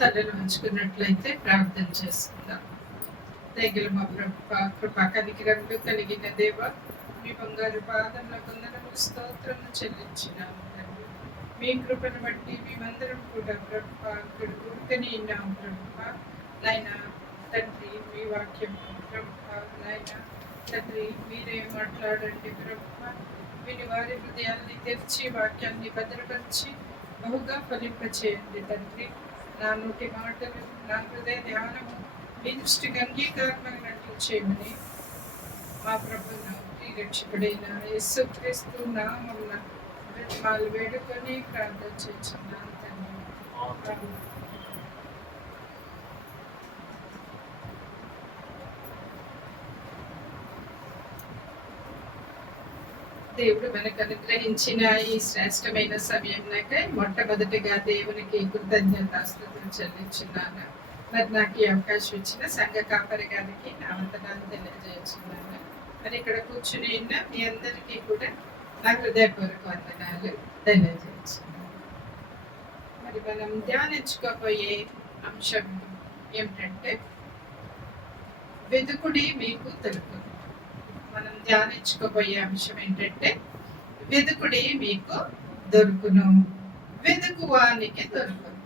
తలను ఉంచుకున్నట్లయితే ప్రార్థన చేసుకుందాం. దయగల మా కృపా కనికరములు కలిగిన దేవ, మీ బంగారు పాదంలో కొందరము స్తోత్రము చెల్లించినాము తండ్రి. మీ కృపను బట్టి మేమందరం కూడా ప్రభు ఇక్కడ కూర్చొని ఉన్నాము ప్రభు. నాయనా తండ్రి, మీ వాక్యం ప్రభు, నాయనా తండ్రి మీరే మాట్లాడండి ప్రభు. విని వారి హృదయాన్ని తెరిచి వాక్యాన్ని భద్రపరిచి బహుగా ఫలింపచేయండి తండ్రి. నా నోటి మాటలు, నా హృదయ ధ్యానము మీ దృష్టికి అంగీకారమైనట్లు చేయమని మా ప్రభువును రక్షకుడైన యేసుక్రీస్తు నామమున బ్రతిమాలు వేడుకొని ప్రార్థన చేస్తున్నాను తండ్రి. దేవుడు మనకు అనుగ్రహించిన ఈ శ్రేష్టమైన సమయంలోకై మొట్టమొదటిగా దేవునికి కృతజ్ఞతాస్తుతులు చెల్లించున్నాను. మరి నాకు ఈ అవకాశం ఇచ్చిన సంఘ కాపరి గారికి నా వందనాలు తెలియజేస్తున్నాను. మరి ఇక్కడ కూర్చుని ఉన్న మీ అందరికీ కూడా నా హృదయపూర్వక వందనాలు తెలియజేస్తున్నాను. మరి మనం ధ్యానించుకోబోయే అంశం ఏమిటంటే వెదుకుడి మీకు దొరుకును. మనం ధ్యానించుకోబోయే అంశం ఏంటంటే వెదుకుడి మీకు దొరుకును, వెదుకువానికి దొరుకును.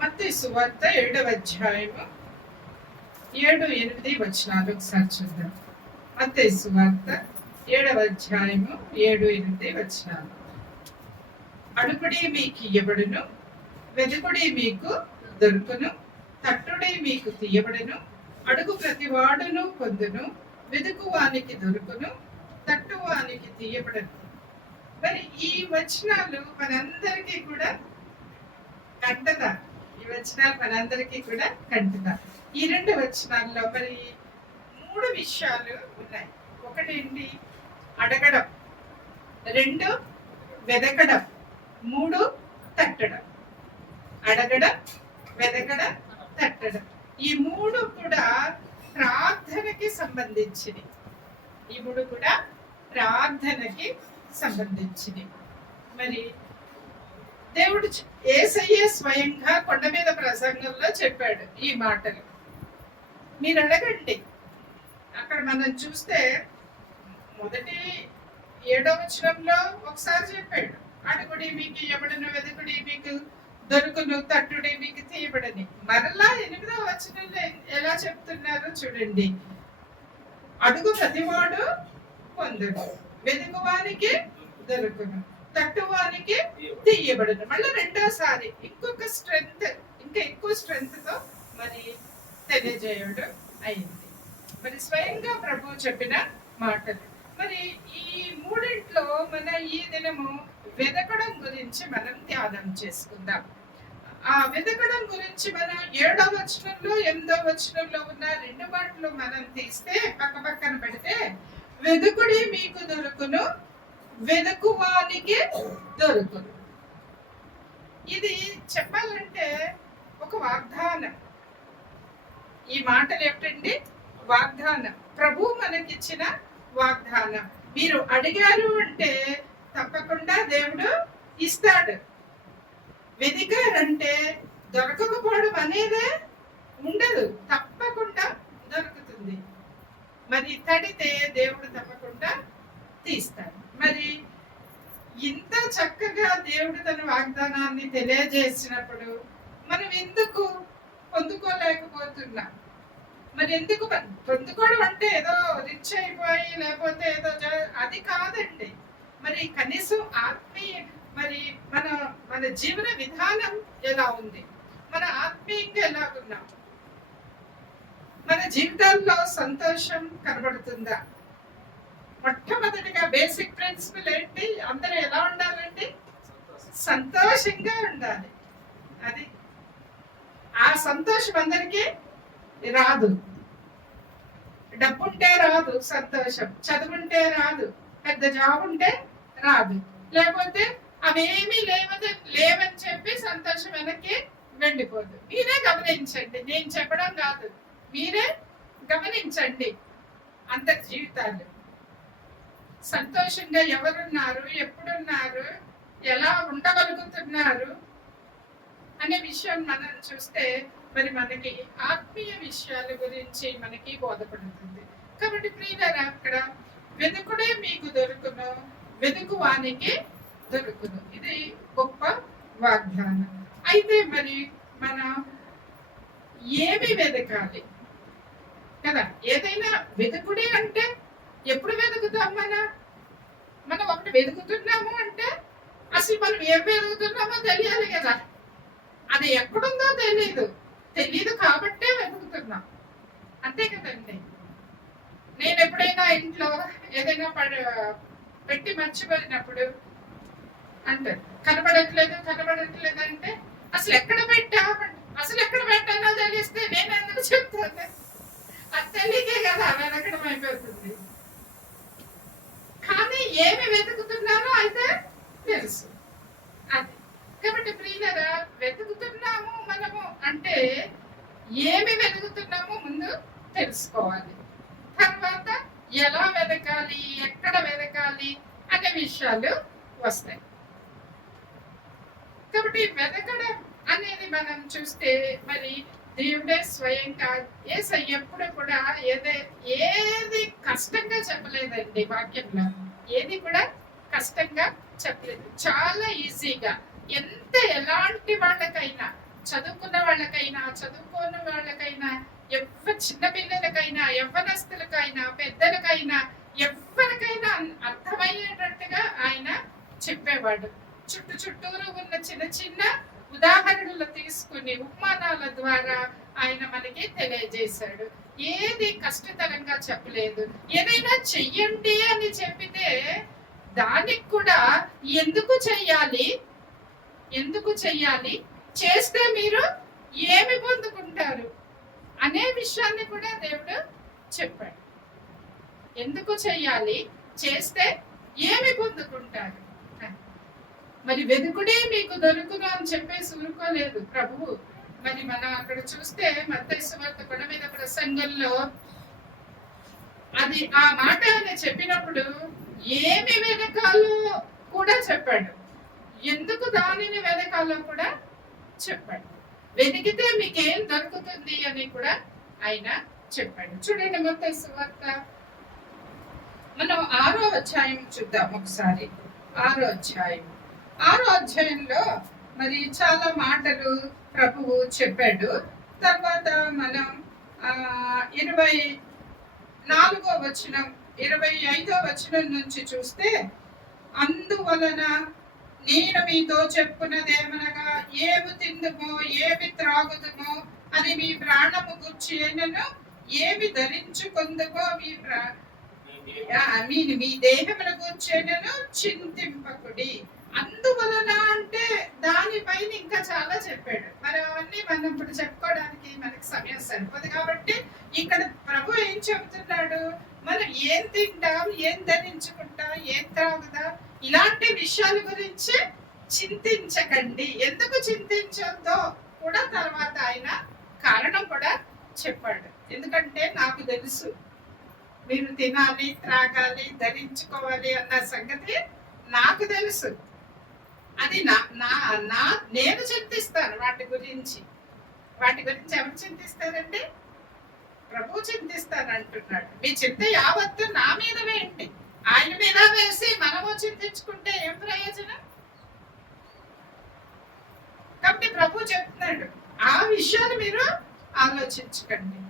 మత్తయి సువార్త 7వ అధ్యాయము 7-8 వచనాలు ఒకసారి చూద్దాం. మత్తయి సువార్త 7వ అధ్యాయము 7-8 వచనాలు. అడుగుడి మీకు ఇయ్యబడును, వెదుకుడి మీకు దొరుకును, తట్టుడి మీకు తీయబడును, అడుగు ప్రతివాడును పొందును, వెదుకువానికి దొరుకును, తట్టువానికి తీయబడను. మరి ఈ వచనాలు మనందరికీ కూడా కంటదా? ఈ వచనాలు మనందరికీ కూడా కంటదా? ఈ 2 వచనాల్లో మరి 3 విషయాలు ఉన్నాయి. ఒకటేంటి? అడగడం, 2 వెదకడం, 3 తట్టడం. అడగడం, వెదకడం, తట్టడం. ఈ 3 కూడా ప్రార్థనకి సంబంధించినవి. ఈ 3 కూడా ప్రార్థనకి సంబంధించినవి. మరి దేవుడు యేసయ్య స్వయంగా కొండ మీద ప్రసంగంలో చెప్పాడు ఈ మాటలు. మీరు అడగండి. అక్కడ మనం చూస్తే మొదటి 7వ వచనంలో ఒకసారి చెప్పాడు, అడుగుడి మీకు ఇయ్యబడును, వెదుకుడి మీకు దొరుకును, తట్టుడి మీకు తీయబడని. మరలా 8వ వచనంలో ఎలా చెప్తున్నారో చూడండి. అడుగు ప్రతివాడు పొందుడు, వెదుకువానికి దొరుకును, తట్టువానికి తీయబడును. మళ్ళీ రెండోసారి ఇంకొక స్ట్రెంగ్త్, ఇంకా ఎక్కువ స్ట్రెంగ్త్ తో మరి తెలియజేయడం అయింది. మరి స్వయంగా ప్రభు చెప్పిన మాటలు. మరి ఈ 3 మన ఈ దినము వెదకడం గురించి మనం ధ్యానం చేసుకుందాం. ఆ వెదకడం గురించి మనం 7వ వచనంలో 8వ వచనంలో ఉన్న 2 మాటలు మనం తీస్తే పక్క పక్కన పెడితే, వెదుకుడి మీకు దొరుకును, వెదుకువానికి దొరుకును. ఇది చెప్పాలంటే ఒక వాగ్దానం. ఈ మాటలు ఏమిటండి? వాగ్దానం. ప్రభు మనకిచ్చిన వాగ్దానం. మీరు అడిగారు అంటే తప్పకుండా దేవుడు ఇస్తాడు. వెదిగారంటే దొరకకపోవడం అనేదే ఉండదు, తప్పకుండా దొరుకుతుంది. మరి తడితే దేవుడు తప్పకుండా తీస్తాడు. మరి ఇంత చక్కగా దేవుడు తన వాగ్దానాన్ని తెలియజేసినప్పుడు మనం ఎందుకు పొందుకోలేకపోతున్నాం? మరి ఎందుకు పొందుకోవడం అంటే ఏదో రిచ్ అయిపోయి లేకపోతే ఏదో అది కాదండి. మరి కనీసం ఆత్మీయ మరి మన జీవన విధానం ఎలా ఉంది, మన ఆత్మీయంగా ఎలా ఉన్నాం, మన జీవితాల్లో సంతోషం కనబడుతుందా? మొట్టమొదటిగా బేసిక్ ప్రిన్సిపల్ ఏంటి? అందరూ ఎలా ఉండాలండి? సంతోషంగా ఉండాలి. అది ఆ సంతోషం అందరికీ రాదు. డబ్బుంటే రాదు సంతోషం, చదువుంటే రాదు, పెద్ద జాబ్ ఉంటే రాదు, లేకపోతే అవేమీ లేవని చెప్పి సంతోషం వెనక్కి వెళ్ళిపోదు. మీరే గమనించండి, నేను చెప్పడం కాదు, మీరే గమనించండి. అందరి జీవితాలు సంతోషంగా ఎవరున్నారు, ఎప్పుడున్నారు, ఎలా ఉండగలుగుతున్నారు విషయం మనం చూస్తే మరి మనకి ఆత్మీయ విషయాల గురించి మనకి బోధపడుతుంది. కాబట్టి ప్రియులారా, అక్కడ వెతుకుడే మీకు దొరుకును, వెతుకువానికి దొరుకును. ఇది గొప్ప వాగ్దానం. అయితే మరి మనం ఏమి వెతకాలి కదా? ఏదైనా వెతుకుడే అంటే ఎప్పుడు వెతుకుతాం? మనం ఒకటి వెతుకుతున్నాము అంటే అసలు మనం ఏం వెతుకుతున్నామో తెలియాలి కదా. అది ఎక్కడుందో తెలియదు కాబట్టే వెతుకుతున్నాం, అంతే కదండి. నేను ఎప్పుడైనా ఇంట్లో ఏదైనా పెట్టి మర్చిపోయినప్పుడు అంటే కనబడట్లేదు అంటే అసలు ఎక్కడ పెట్టానో తెలిస్తే నేను ఎందుకు చెప్తాను? అది తెలియకే కదా వెనకడం అయిపోతుంది. కానీ ఏమి వెతుకుతున్నానో అయితే తెలుసు. అది కాబట్టి ప్రియులరా, వెతుకుతున్నాము మనము అంటే ఏమి వెతుకుతున్నామో ముందు తెలుసుకోవాలి. తర్వాత ఎలా వెతకాలి, ఎక్కడ వెతకాలి అనే విషయాలు వస్తాయి. కాబట్టి వెతకడం అనేది మనం చూస్తే మరి దేవుడే స్వయంగా యేసయ్య ఎప్పుడు కూడా ఏది కష్టంగా చెప్పలేదండి. వాక్యంలో ఏది కూడా కష్టంగా చెప్పలేదు. చాలా ఈజీగా, ఎలాంటి వాళ్ళకైనా, చదువుకున్న వాళ్ళకైనా, చదువుకోని వాళ్ళకైనా, చిన్న పిల్లలకైనా, యవ్వనస్తులకైనా, పెద్దలకైనా, ఎవరికైనా అర్థమయ్యేటట్టుగా ఆయన చెప్పేవాడు. చుట్టూరు ఉన్న చిన్న చిన్న ఉదాహరణలు తీసుకుని ఉపమానాల ద్వారా ఆయన మనకి తెలియజేశాడు. ఏది కష్టతరంగా చెప్పలేదు. ఏదైనా చెయ్యండి అని చెప్పితే దానికి కూడా ఎందుకు చెయ్యాలి, చేస్తే మీరు ఏమి పొందుకుంటారు అనే విషయాన్ని కూడా దేవుడు చెప్పాడు. ఎందుకు చెయ్యాలి, చేస్తే ఏమి పొందుకుంటారు. మరి వెతుకుడే మీకు దొరుకును అని చెప్పేసి ఊరుకోలేదు ప్రభువు. మరి మనం అక్కడ చూస్తే మత్తయి సువార్త కొండ మీద ప్రసంగంలో అది ఆ మాట ఆయన చెప్పినప్పుడు ఏమి వెతకాలో కూడా చెప్పాడు, ఎందుకు దానిని వెతకాలో కూడా చెప్పాడు. వెతికితే మీకేం దొరుకుతుంది అని కూడా ఆయన చెప్పాడు. చూడండి, మత్తయి సువార్త మనం 6వ అధ్యాయం చూద్దాం ఒకసారి. 6వ అధ్యాయంలో మరి చాలా మాటలు ప్రభువు చెప్పాడు. తర్వాత మనం 24వ వచనం 25వ వచనం నుంచి చూస్తే, అందువలన నేను మీతో చెప్పున్నదేమనగా, ఏమి తిందుమో ఏమి త్రాగుదుమో అని మీ ప్రాణము గూర్చినను, ఏమి ధరించుకుందుమో మీ దేహమును గూర్చినను చింతింపకుడి. అందువలన అంటే దానిపైన ఇంకా చాలా చెప్పాడు. మరి అవన్నీ మనం ఇప్పుడు చెప్పుకోవడానికి మనకి సమయం సరిపోదు. కాబట్టి ఇక్కడ ప్రభు ఏం చెబుతున్నాడు, మనం ఏం తింటాం, ఏం ధరించుకుంటాం, ఏం త్రాగుదాం, ఇలాంటి విషయాల గురించి చింతించకండి. ఎందుకు చింతించొద్దో కూడా తర్వాత ఆయన కారణం కూడా చెప్పాడు. ఎందుకంటే నాకు తెలుసు మీరు తినాలి, త్రాగాలి, ధరించుకోవాలి అన్న సంగతి నాకు తెలుసు. అది నేను చింతిస్తాను వాటి గురించి ఎవరు చింతిస్తారంటే ప్రభు చింతిస్తాను అంటున్నాడు. మీ చింత యావత్తు నా మీద వేయండి. ఆయన మీద వేసి మనము చింతించుకుంటే ఏం ప్రయోజనం? కాబట్టి ప్రభు చెప్తున్నాడు, ఆ విషయాలు మీరు ఆలోచించకండి.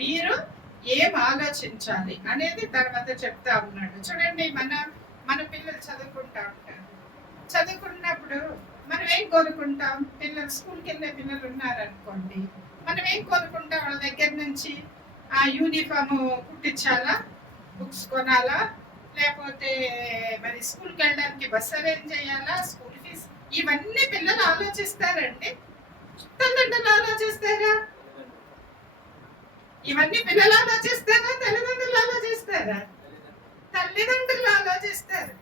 మీరు ఏం ఆలోచించాలి అనేది తర్వాత చెప్తా ఉన్నాడు. చూడండి, మన పిల్లలు చదువుకుంటా ఉంటారు. చదువుకున్నప్పుడు మనం ఏం కోరుకుంటాం? పిల్లలు స్కూల్కి వెళ్ళే పిల్లలు ఉన్నారనుకోండి, మనం ఏం కోరుకుంటాం? వాళ్ళ దగ్గర నుంచి ఆ యూనిఫామ్ కుట్టించాలా, బుక్స్ కొనాలా, లేకపోతే మరి స్కూల్కి వెళ్ళడానికి బస్ అరేంజ్ చేయాలా, స్కూల్ ఫీజు, ఇవన్నీ పిల్లలు ఆలోచిస్తారండి. తల్లిదండ్రులు ఆలోచిస్తారా? ఇవన్నీ పిల్లలు ఆలోచిస్తారా, తల్లిదండ్రులు ఆలోచిస్తారా? తల్లిదండ్రులు ఆలోచిస్తారు.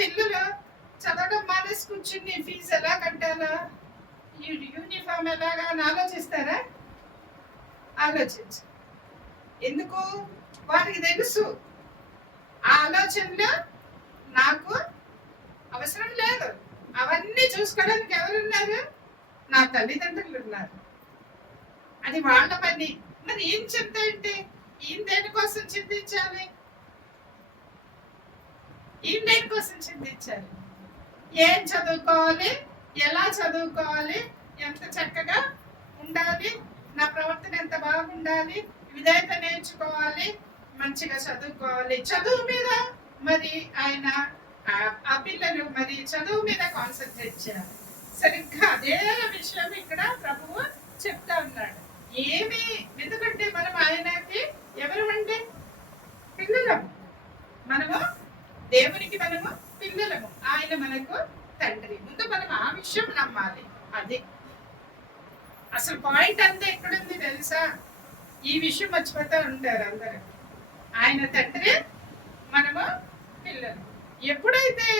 పిల్లలు చదవడం మానేసి కూర్చుని ఫీజు ఎలా కట్టాలా, యూనిఫామ్ ఎలాగా అని ఆలోచిస్తారా? ఆలోచించు. ఎందుకు? వారికి తెలుసు ఆ ఆలోచనలు నాకు అవసరం లేదు. అవన్నీ చూసుకోవడానికి ఎవరున్నారు? నా తల్లిదండ్రులు ఉన్నారు, అది వాళ్ళ పని. మరి ఏం చింత అంటే ఈయన దేనికోసం చింతించాలి, ఈయన దేనికోసం చింతించాలి? ఏం చదువుకోవాలి, ఎలా చదువుకోవాలి, ఎంత చక్కగా ఉండాలి, నా ప్రవర్తన ఎంత బాగుండాలి, విధేయత నేర్చుకోవాలి, మంచిగా చదువుకోవాలి. చదువు మీద మరి ఆయన ఆ పిల్లలు మరి చదువు మీద కాన్సన్ట్రేట్ చేయాలి. సరిగ్గా అదే విషయం ఇక్కడ ప్రభువు చెప్తా ఉన్నాడు. ఏమి, ఎందుకంటే మనం ఆయనకి ఎవరు అంటే పిల్లలము, మనము దేవునికి మనము పిల్లలము, ఆయన మనకు తండ్రి. ముందు మనం ఆ విషయం నమ్మాలి. అది అసలు పాయింట్ అంతా ఎక్కడుంది తెలుసా? ఈ విషయం మర్చిపోతూ ఉంటారు అందరూ. ఆయన తండ్రి, మనము పిల్లలు. ఎప్పుడైతే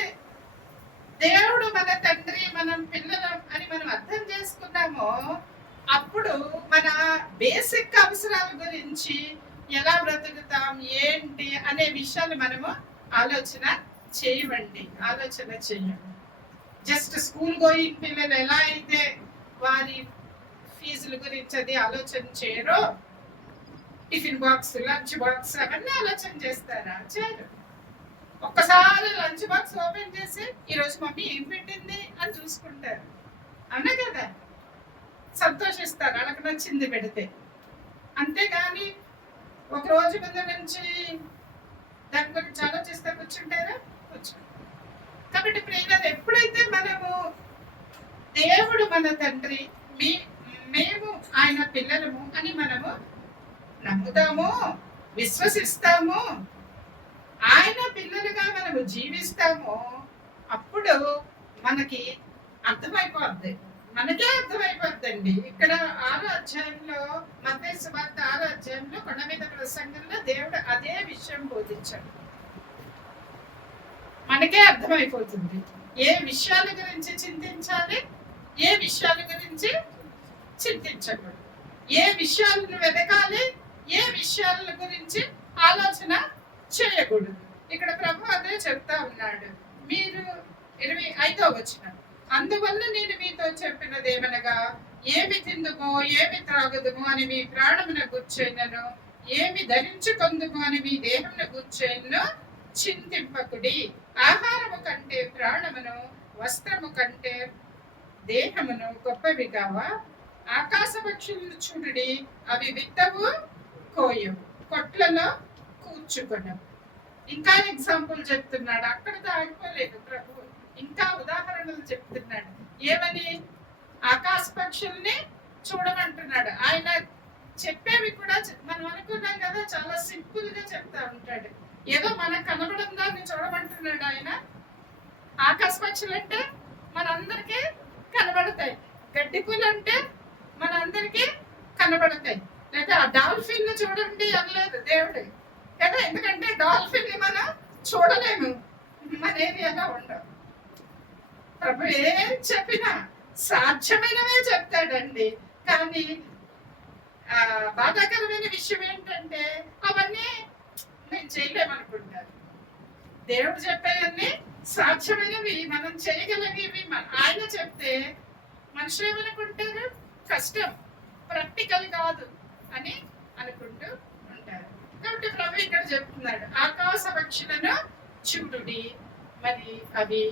దేవుడు మన తండ్రి, మనం పిల్లలం అని మనం అర్థం చేసుకున్నామో అప్పుడు మన బేసిక్ అవసరాల గురించి ఎలా బ్రతుకుతాం ఏంటి అనే విషయాలు మనము ఆలోచన చేయమండి. జస్ట్ స్కూల్ గోయింగ్ పిల్లలు ఎలా అయితే వారి ఫీజుల గురించి అది ఆలోచన చేయరో, టిఫిన్ బాక్స్, లంచ్ బాక్స్ అవన్నీ ఆలోచన చేస్తారా? చేయరు. ఒక్కసారి లంచ్ బాక్స్ ఓపెన్ చేసి ఈరోజు మమ్మీ ఏం పెట్టింది అని చూసుకుంటారు, అవునా కదా? సంతోషిస్తారు వాళ్ళకి నచ్చింది పెడితే. అంతేగాని ఒక రోజు ముందు నుంచి దాని గురించి ఆలోచిస్తే కూర్చుంటారా? కాబట్టి ప్రియులారా, ఎప్పుడైతే మనము దేవుడు మన తండ్రి, మేము ఆయన పిల్లలము అని మనము నమ్ముతాము, విశ్వసిస్తాము, ఆయన పిల్లలుగా మనము జీవిస్తాము, అప్పుడు మనకి అర్థమైపోద్ది, మనకే అర్థమైపోద్దండి. ఇక్కడ 6వ అధ్యాయంలో, మత్తయి సువార్త 6వ అధ్యాయంలో కొండ మీద ప్రసంగంలో దేవుడు అదే విషయం బోధించాడు. మనకే అర్థమైపోతుంది ఏ విషయాల గురించి చింతించాలి, ఏ విషయాల గురించి చింతించకూడదు, ఏ విషయాలను వెతకాలి, ఏ విషయాల గురించి ఆలోచన చేయకూడదు. ఇక్కడ ప్రభు అదే చెప్తా ఉన్నాడు. మీరు 25వ వచనం, అందువల్ల నేను మీతో చెప్పినది ఏమనగా, ఏమి తిందుమో ఏమి త్రాగుదుమో అని మీ ప్రాణమును గూర్చెను, ఏమి ధరించుకొందుమో అని మీ దేహమును గూర్చెను చింతింపకుడి. ఆహారము కంటే ప్రాణమును, వస్త్రము కంటే దేహమును గొప్పవి కావా? ఆకాశ పక్షులను చూడుడి, అవి విత్తవు, కోయవు, కొట్లలో కూర్చుకొనవు. ఇంకా ఎగ్జాంపుల్ చెప్తున్నాడు, అక్కడితో ఆగిపోలేదు ప్రభు, ఇంకా ఉదాహరణలు చెప్తున్నాడు. ఏమని? ఆకాశ పక్షుల్ని చూడమంటున్నాడు. ఆయన చెప్పేవి కూడా మనం అనుకున్నాం కదా, చాలా సింపుల్ గా చెప్తా ఉంటాడు. ఏదో మనకు కనబడం దాన్ని చూడమంటున్నాడు ఆయన. ఆకాశ పక్షులు అంటే మనందరికీ కనబడతాయి, గడ్డి పూలు అంటే మనందరికీ కనబడతాయి. లేదా డాల్ఫిన్ చూడండి అనలేదు దేవుడు కదా, ఎందుకంటే డాల్ఫిన్ ని మనం చూడలేము, మన ఏరియాలో ఉండవు. ప్రభు ఏం చెప్పినా సాధ్యమైనవే చెప్తాడండి. కానీ బాధాకరమైన విషయం ఏంటంటే అవన్నీ నేను చేయలేమనుకుంటాను. దేవుడు చెప్పేవన్నీ సాధ్యమైనవి, మనం చేయగలిగేవి ఆయన చెప్తే మనుషులు ఏమనుకుంటారు, కష్టం, ప్రాక్టికల్ కాదు అని అనుకుంటూ ఉంటారు. కాబట్టి ప్రభు ఇక్కడ చెప్తున్నాడు, ఆకాశ పక్షులను చూడుడి, మరి అవి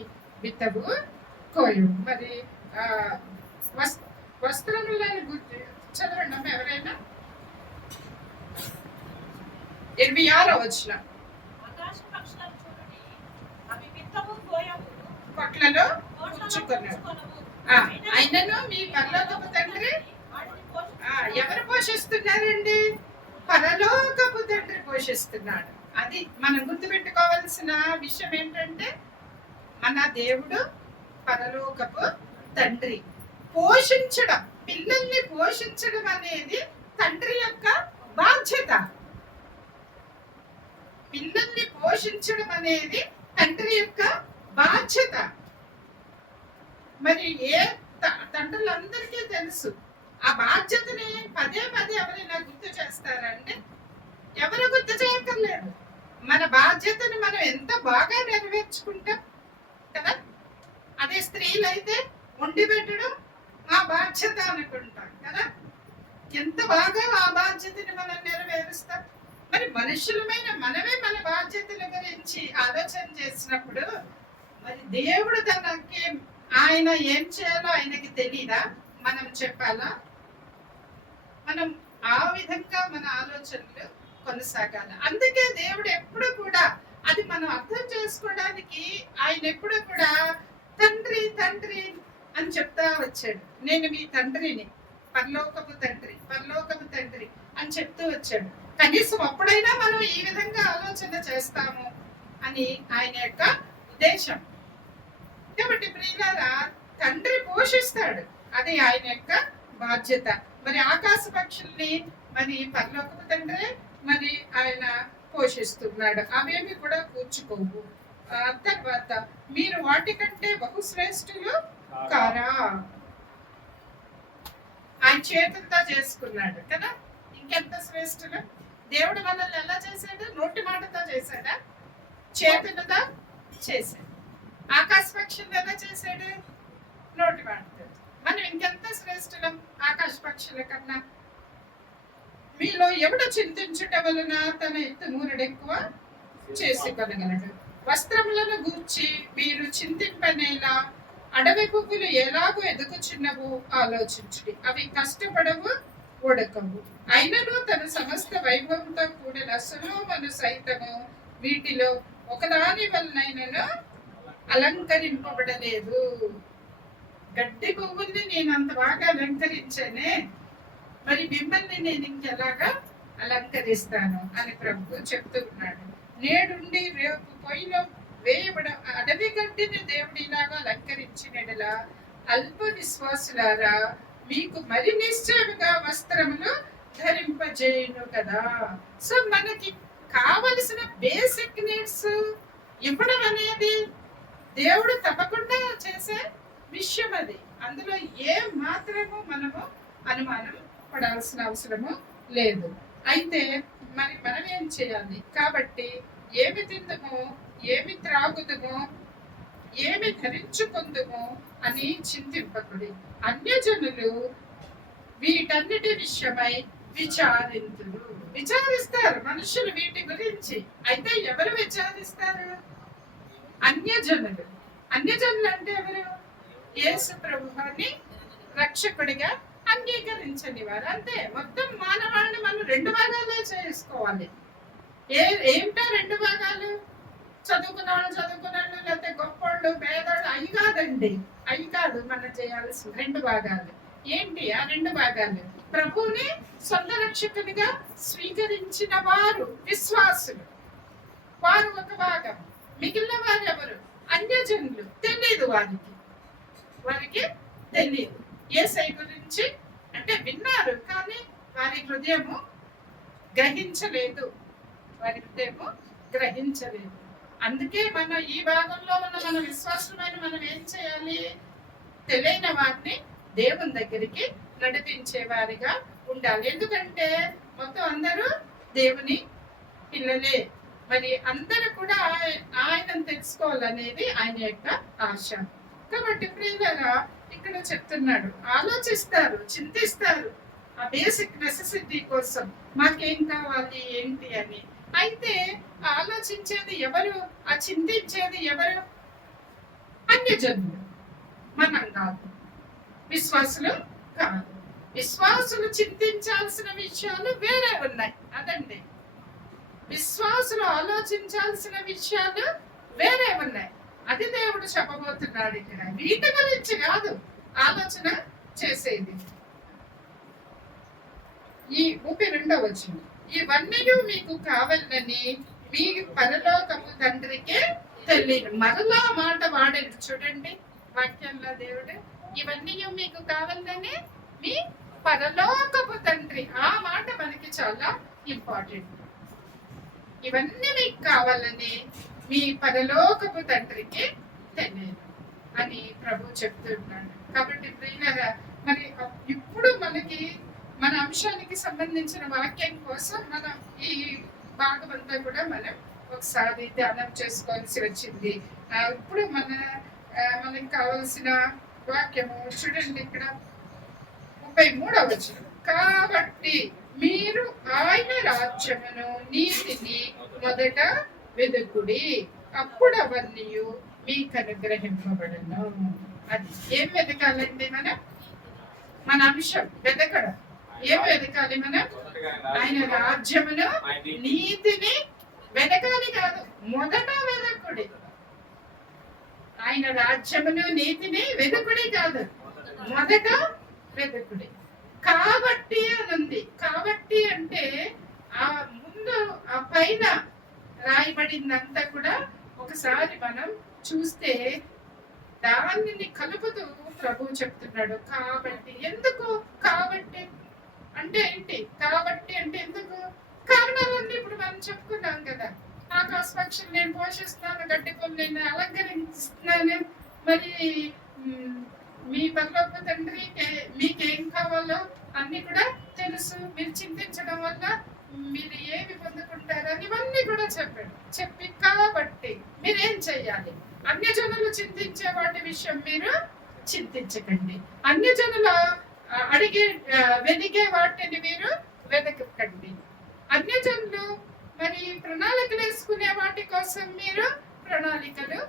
విత్తవు, కోయు, మరి వస్త్రములను చదవండి అమ్మ ఎవరైనా. 26వ వచనం, కొట్లలో కూర్చుకున్నాడు. ఆయనను మీ పరలోకపు తండ్రి ఎవరు పోషిస్తున్నారండి? పరలోకపు తండ్రి పోషిస్తున్నాడు. అది మనం గుర్తుపెట్టుకోవాల్సిన విషయం ఏంటంటే, మన దేవుడు పరలోకపు తండ్రి. పోషించడం, పిల్లల్ని పోషించడం అనేది తండ్రి యొక్క బాధ్యత. పిల్లల్ని పోషించడం అనేది తండ్రి యొక్క బాధ్యత. మరి తండ్రులందరికీ తెలుసు ఆ బాధ్యతని. పదే పదే ఎవరైనా గుర్తు చేస్తారంటే ఎవరు గుర్తు చేయక్కర్లేదు. మన బాధ్యతను మనం ఎంత బాగా నెరవేర్చుకుంటాం కదా. అదే స్త్రీలైతే వండి పెట్టడం, మా బాధ్యత అనుకుంటాం కదా. ఎంత బాగా ఆ బాధ్యతని మనం నెరవేరుస్తాం. మరి మనుషులమైన మనమే మన బాధ్యతల గురించి ఆలోచన చేసినప్పుడు మరి దేవుడు తనకి ఆయన ఏం చేయాలో ఆయనకి తెలీదా? మనం చెప్పాలా? మనం ఆ విధంగా మన ఆలోచనలు కొనసాగాలి. అందుకే దేవుడు ఎప్పుడు కూడా అది మనం అర్థం చేసుకోవడానికి ఆయన ఎప్పుడు కూడా తండ్రి తండ్రి అని చెప్తా వచ్చాడు. నేను మీ తండ్రిని, పరలోకపు తండ్రి, పరలోకపు తండ్రి అని చెప్తూ వచ్చాడు. కనీసం అప్పుడైనా మనం ఈ విధంగా ఆలోచన చేస్తాము అని ఆయన యొక్క ఉద్దేశం. కాబట్టి ప్రియులారా, తండ్రి పోషిస్తాడు, అది ఆయన యొక్క బాధ్యత. మరి ఆకాశ పక్షుల్ని మరి పరలోకపు తండ్రి మరి ఆయన పోషిస్తున్నాడు, అవేమి కూడా కూర్చుకోవు. తర్వాత మీరు వాటికంటే బహుశ్రేష్ఠులు కారా? ఆయన చేతులతో చేసుకున్నాడు కదా, ఇంకెంత శ్రేష్ఠులు. దేవుడు మనల్ని ఎలా చేశాడు? నోటి మాటతో చేశాడా? చేతులతో చేశాడు. ఆకాశ పక్షులు ఎలా చేశాడు? నోటి మాటతో. మనం ఇంకెంత శ్రేష్ఠులం ఆకాశ పక్షుల కన్నా. మీలో ఎవడు చింతించుట వలన తన ఎత్తు మూరడెక్కువ చేసుకోగలడు. వస్త్రములను గూర్చి మీరు చింతింపనేలా అడవి పువ్వులు ఎలాగో ఎదుగుచున్నవు ఆలోచించుడి. అవి కష్టపడవు, ఉడకవు. అయినను తన సమస్త వైభవంతో కూడిన సొలొమోను సైతము వీటిలో ఒకదాని వలనైనను అలంకరింపబడలేదు. గడ్డి పువ్వుల్ని నేను అంత బాగా అలంకరించానే, మరి మిమ్మల్ని నేను ఇంకెలాగా అలంకరిస్తాను అని ప్రభు చెప్తూ ఉన్నాడు. నేడుండి రేపు పొయ్యిలో వేయబడ అడవి గడ్డిని దేవుడు ఇలాగా అలంకరించినలా అల్ప విశ్వాసులారా మీకు మరి నిశ్చయముగా వస్త్రములు ధరింపజేయును కదా. సో మనకి కావలసిన బేసిక్ నీడ్స్ ఇవ్వడం అనేది దేవుడు తప్పకుండా చేసే విషయం. అది అందులో ఏ మాత్రము మనము అనుమానం పడాల్సిన అవసరము లేదు. అయితే మరి మనం ఏం చేయాలి? కాబట్టి ఏమి తిందుమో, ఏమి త్రాగుదుమో, ఏమి ధరించుకుందుమో అని చింతింపకుడి. అన్యజనులు వీటన్నిటి విషయమై విచారిస్తారు మనుషులు వీటి గురించి. అయితే ఎవరు విచారిస్తారు? అన్యజనులు. అన్యజనులు అంటే ఎవరు? యేసు ప్రభువుని రక్షకుడిగా అంగీకరించని వారు. అంతే. మొత్తం మానవాళిని మనం రెండు భాగాలే చేసుకోవాలి. ఏమిటో రెండు భాగాలు? చదువుకున్నాళ్ళు చదువుకున్నాళ్ళు, లేకపోతే గొప్పోళ్ళు పేదోళ్ళు, అవి కాదండి. అవి కాదు మనం చేయాల్సిన రెండు భాగాలు. ఏంటి ఆ రెండు భాగాలు? ప్రభువుని సొంత రక్షకునిగా స్వీకరించిన వారు విశ్వాసులు, వారు ఒక భాగం. మిగిలిన వారు ఎవరు? అన్యజనులు. తెలియదు వారికి తెలియదు యేసయ్య గురించి. అంటే విన్నారు కానీ వారి హృదయము గ్రహించలేదు. అందుకే మనం ఈ భాగంలో ఉన్న మన విశ్వాసమైన మనం ఏం చేయాలి? తెలియని వారిని దేవుని దగ్గరికి నడిపించే వారిగా ఉండాలి. ఎందుకంటే మొత్తం అందరూ దేవుని పిల్లలే. మరి అందరూ కూడా ఆయనను తెలుసుకోవాలనేది ఆయన యొక్క ఆశ. కాబట్టి ప్రియులారా, ఇక్కడ చెప్తున్నాడు, ఆలోచిస్తారు, చింతిస్తారు ఆ బేసిక్ నెసెసిటీ కోసం, మాకేం కావాలి ఏంటి అని. అయితే ఆలోచించేది ఎవరు? ఆ చింతించేది ఎవరు? అన్యజనులు, మనం కాదు, విశ్వాసులు కాదు. విశ్వాసులు చింతించాల్సిన విషయాలు వేరే ఉన్నాయి. అదండి, విశ్వాసులు ఆలోచించాల్సిన విషయాలు వేరే ఉన్నాయి. అది దేవుడు చెప్పబోతున్నాడు ఇక్కడ. వీటి గురించి కాదు ఆలోచన చేసేది. ఈ 32వ వచనం, ఇవన్నీ మీకు కావాలని మీ పరలోకపు తండ్రికే తెలియదు. మరలా మాట వాడాడు చూడండి వాక్యంలో దేవుడు. ఇవన్నీ మీకు కావాలని మీ పరలోకపు తండ్రి. ఆ మాట మనకి చాలా ఇంపార్టెంట్. ఇవన్నీ మీకు కావాలని మీ పరలోకపు తండ్రికి తెలియదు అని ప్రభు చెప్తున్నాడు. కాబట్టి ప్రియులారా, మరి ఇప్పుడు మనకి మన అంశానికి సంబంధించిన వాక్యం కోసం మనం ఈ భాగం అంతా కూడా మనం ఒకసారి ధ్యానం చేసుకోవాల్సి వచ్చింది. ఇప్పుడు మనకి కావలసిన వాక్యము చూడండి. ఇక్కడ 33వ వచనం. కాబట్టి మీరు ఆయన రాజ్యమును నీతిని మొదట వెదుకుడి, అప్పుడు అవన్నీ మీకు అనుగ్రహింపబడును. అది ఏం వెతకాలండి మనం? మన అంశం వెతకడం. ఏం వెతకాలి మనం? ఆయన రాజ్యమును నీతిని వెతకాలి కాదు, మొదట వెదకుడి. ఆయన రాజ్యమును నీతిని వెదకుడి కాదు, మొదట వెదకుడి. కాబట్టి అని ఉంది. కాబట్టి అంటే ఆ ముందు ఆ పైన రాయబడిందంతా కూడా ఒకసారి మనం చూస్తే దానిని కలుపుతూ ప్రభు చెప్తున్నాడు. కాబట్టి ఎందుకు? కాబట్టి అంటే ఏంటి? కాబట్టి అంటే ఎందుకు? కారణాలన్నీ ఇప్పుడు మనం చెప్పుకున్నాం కదా. ఆకాశ పక్షులు నేను పోషిస్తున్నాను, గడ్డి కొమ్ము నేను అలంకరిస్తున్నాను. మరి మీ పరలోక తండ్రి మీకేం కావాలో అన్ని కూడా తెలుసు. మీరు చింతించడం వల్ల మీరు ఏమి పొందుకుంటారని ఇవన్నీ కూడా చెప్పి కాబట్టి మీరేం చెయ్యాలి? అన్యజనులు చింతించే వాటి విషయం మీరు చింతించకండి. అన్యజనులు అడిగే వెదిగే వాటిని మీరు వెతకండి. అన్యజనులు మరి ప్రణాళికలు వేసుకునే వాటి కోసం మీరు ప్రణాళికలు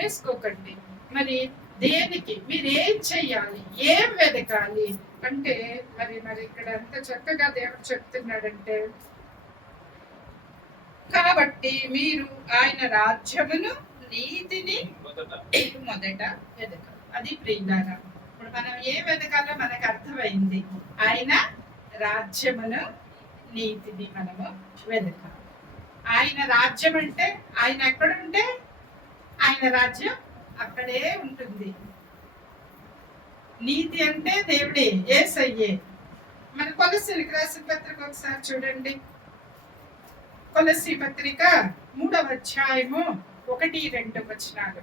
వేసుకోకండి. మరి దేనికి మీరు ఏం చెయ్యాలి, ఏం వెతకాలి అంటే మరి ఇక్కడ ఎంత చక్కగా దేవుడు చెప్తున్నాడంటే, కాబట్టి మీరు ఆయన రాజ్యమును నీతిని మొదట వెతకాలి. అది ప్రియులారా, ఇప్పుడు మనం ఏం వెతకాలో మనకు అర్థమైంది. ఆయన రాజ్యమును నీతిని మనము వెతకాలి. ఆయన రాజ్యం అంటే ఆయన ఎక్కడుంటే ఆయన రాజ్యం అక్కడే ఉంటుంది. నీతి అంటే దేవుడే, యేసయ్యే. మన కొలస్సీలకు రాసిన పత్రిక ఒకసారి చూడండి. కొలస్సీ పత్రిక 3వ అధ్యాయము 1-2 వచనాలు.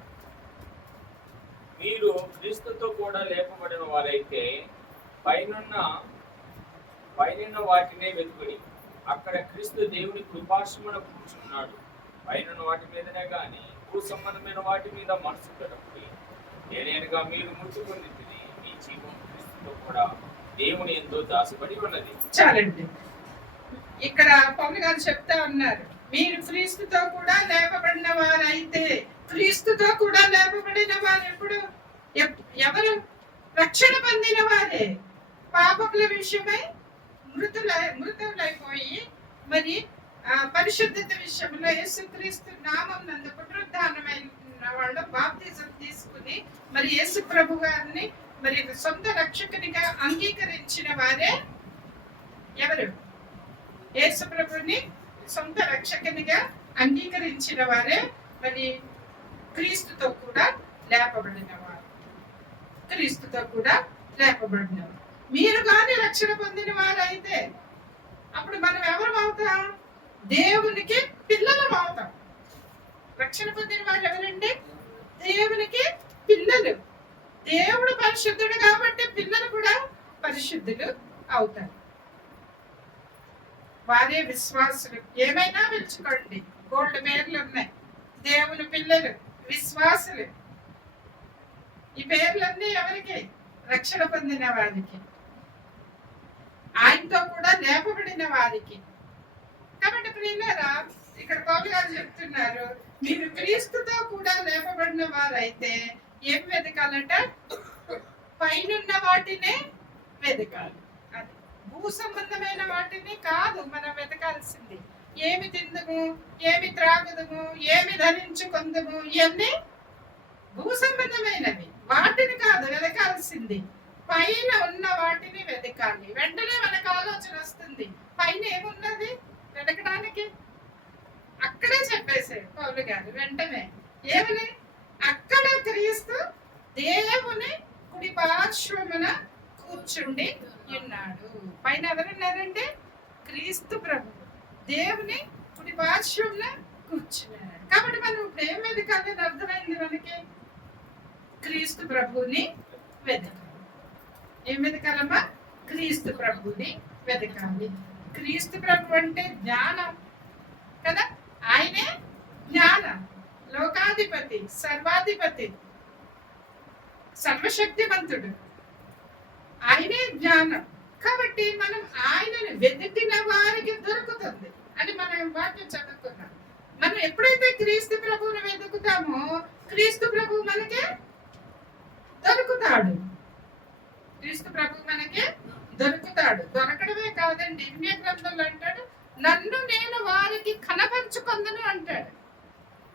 మీరు క్రీస్తుతో కూడా లేపబడిన వారైతే పైనున్న వాటినే వెతుకుడి, అక్కడ క్రీస్తు దేవుని కృపార్శ్వమున కూర్చున్నాడు. పైనున్న వాటి మీదనే గాని భూ సంబంధమైన వాటి మీద మనసు పెట్టకుడి. ఏలైనగా మీరు ముట్టుకుని మీ జీవం క్రీస్తుతో కూడా దేవుని ఎంతో దాసపడి ఉన్నది. చాలండి. ఇక్కడ పౌలు గారు చెప్తా ఉన్నారు, మీరు క్రీస్తుతో కూడా లేపబడిన వారైతే. క్రీస్తుతో కూడా లేపబడిన వారు ఎప్పుడు? ఎవరు? రక్షణ పొందిన వారే. పాపముల విషయమై మృతులైపోయి మరి పరిశుద్ధత విషయంలో యేసుక్రీస్తు నామం నందు పునరుద్ధానమైన వాళ్ళు బాప్తిజం తీసుకుని మరి యేసు ప్రభు గారిని మరి సొంత రక్షకునిగా అంగీకరించిన వారే. ఎవరు? యేసు ప్రభుని సొంత రక్షకునిగా అంగీకరించిన వారే మరి క్రీస్తుతో కూడా లేపబడిన వారు. క్రీస్తుతో కూడా లేపబడిన వారు. మీరు కానీ రక్షణ పొందిన వారైతే అప్పుడు మనం ఎవరు అవుతాం? దేవునికి పిల్లలు అవుతాం. రక్షణ పొందిన వారు ఎవరండి? దేవునికి పిల్లలు. దేవుడు పరిశుద్ధుడు కాబట్టి పిల్లలు కూడా పరిశుద్ధులు అవుతారు. వారే విశ్వాసులు. ఏమైనా పిలుచుకోండి, గోల్డ్ పేర్లు ఉన్నాయి. దేవుని పిల్లలు, విశ్వాసులు. ఈ పేర్లన్నీ ఎవరికి? రక్షణ పొందిన వారికి, ఆయనతో కూడా లేపబడిన వారికి. కాబట్టి ప్రియులారా, ఇక్కడ పౌలు గారు చెప్తున్నారు, మీరు క్రీస్తుతో కూడా లేపబడిన వారైతే ఏం వెతకాలట? పైనున్న వాటినే వెతకాలి. అది భూ సంబంధమైన వాటిని కాదు మనం వెతకాల్సింది. ఏమి తిందుము, ఏమి త్రాగుదుము, ఏమి ధరించుకుందుము, ఇవన్నీ భూ సంబంధమైనవి. వాటిని కాదు వెతకాల్సింది, పైన ఉన్న వాటిని వెతకాలి. వెంటనే మనకు ఆలోచన వస్తుంది, పైన ఏమున్నది వెతకడానికి. అక్కడే చెప్పేశారు పౌలు గారు వెంటనే. ఏమని? అక్కడ క్రీస్తు దేవుని కుడి పార్శ్వమున కూర్చుండి ఉన్నాడు. పైన ఎవరున్నారంటే క్రీస్తు ప్రభు దేవుని కుడి పార్శ్వమున కూర్చున్నాడు. కాబట్టి మనం ఇప్పుడు ఏం వెతకాలని అర్థమైంది మనకి? క్రీస్తు ప్రభుని వెతకాలి. ఏం వెతకాలమ్మా? క్రీస్తు ప్రభుని వెతకాలి. క్రీస్తు ప్రభు అంటే జ్ఞానం కదా. ఆయనే జ్ఞానం, లోకాధిపతి, సర్వాధిపతి, సర్వశక్తివంతుడు. ఆయనే జ్ఞానం. కాబట్టి మనం ఆయనను వెతికిన వారికి దొరుకుతుంది అని మనం వాక్యం చదువుకున్నాం. మనం ఎప్పుడైతే క్రీస్తు ప్రభువుని వెతుకుతామో క్రీస్తు ప్రభు మనకి దొరుకుతాడు. క్రీస్తు ప్రభు మనకి దొరుకుతాడు. దొరకడమే కాదండి, ఇర్మియా గ్రంథంలో అంటాడు, నన్ను నేను వారికి కనపరుచుకొందును అంటాడు.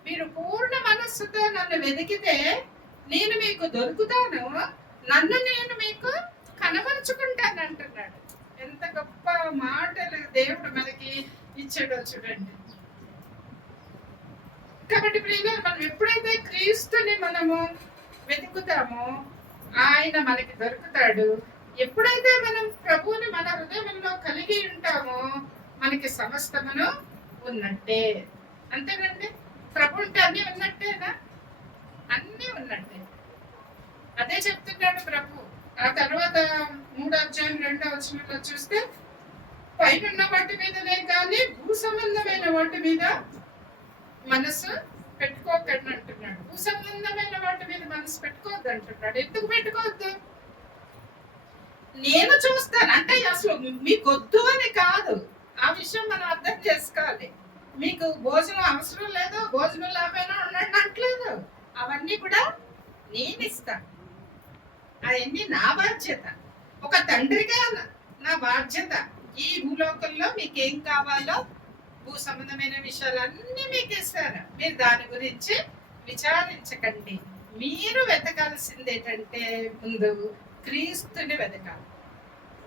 మీరు పూర్ణ మనస్సుతో నన్ను వెతికితే నేను మీకు దొరుకుతాను, నన్ను నేను మీకు కనబరుచుకుంటాను అంటున్నాడు. ఎంత గొప్ప మాటలు దేవుడు మనకి ఇచ్చాడో చూడండి. కాబట్టి ప్రియులారా, మనం ఎప్పుడైతే క్రీస్తుని మనము వెతుకుతామో ఆయన మనకి దొరుకుతాడు. ఎప్పుడైతే మనం ప్రభువుని మన హృదయంలో కలిగి ఉంటామో మనకి సమస్తమును ఉన్నట్టే. అంతేనండి, ప్రభు అంటే అన్ని ఉన్నట్టేనా? అన్ని ఉన్నట్టే. అదే చెప్తున్నాడు ప్రభు. ఆ తర్వాత 3:2 చూస్తే, పైనున్న వాటి మీదనే కానీ భూ సంబంధమైన వాటి మీద మనసు పెట్టుకోకండి అంటున్నాడు. భూ సంబంధమైన వాటి మీద మనసు పెట్టుకోవద్దు అంటున్నాడు. ఎందుకు పెట్టుకోవద్దు? నేను చూస్తాను అంటే అసలు మీకు వద్దు అని కాదు. ఆ విషయం మనం అర్థం చేసుకోవాలి. మీకు భోజనం అవసరం లేదు, భోజనం లేకపోయినా ఉండండి అంటలేదు. అవన్నీ కూడా నేను ఇస్తాను. అవన్నీ నా బాధ్యత. ఒక తండ్రిగా నా బాధ్యత. ఈ భూలోకంలో మీకేం కావాలో భూ సంబంధమైన విషయాలన్నీ మీకు ఇస్తాను. మీరు దాని గురించి విచారించకండి. మీరు వెతకాల్సింది ఏంటంటే ముందు క్రీస్తుని వెతకాలి.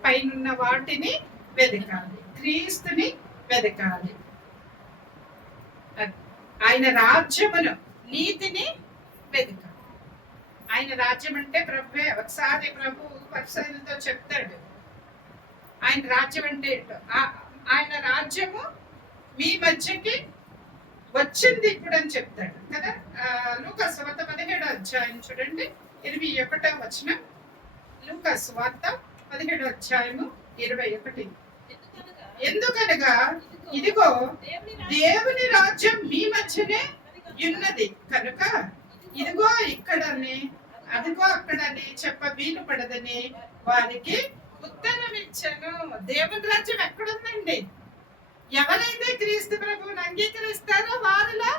పైనున్న వాటిని వెతకాలి, క్రీస్తుని వెతకాలి. ఆయన రాజ్యమును నీతిని వెతకాలి. ఆయన రాజ్యం అంటే ప్రభువే. ఒకసారి ప్రభు పరిశీలనతో చెప్తాడు ఆయన రాజ్యం అంటే ఏంటో. ఆయన రాజ్యము మీ మధ్యకి వచ్చింది ఇప్పుడు అని చెప్తాడు కదా. లూకాసు వార్త 17వ చూడండి, 21 లూకాసు వార్త 17:21. ఎందుకనగా ఇదిగో దేవుని రాజ్యం మీ మధ్యనే ఉన్నది కనుక ఇదిగో ఇక్కడని అదిగో అక్కడని చెప్ప వీలు పడదని వారికి ఉత్తరం ఇచ్చాను. దేవుని రాజ్యం ఎక్కడుందండి? ఎవరైతే క్రీస్తు ప్రభువుని అంగీకరిస్తారో వారిలో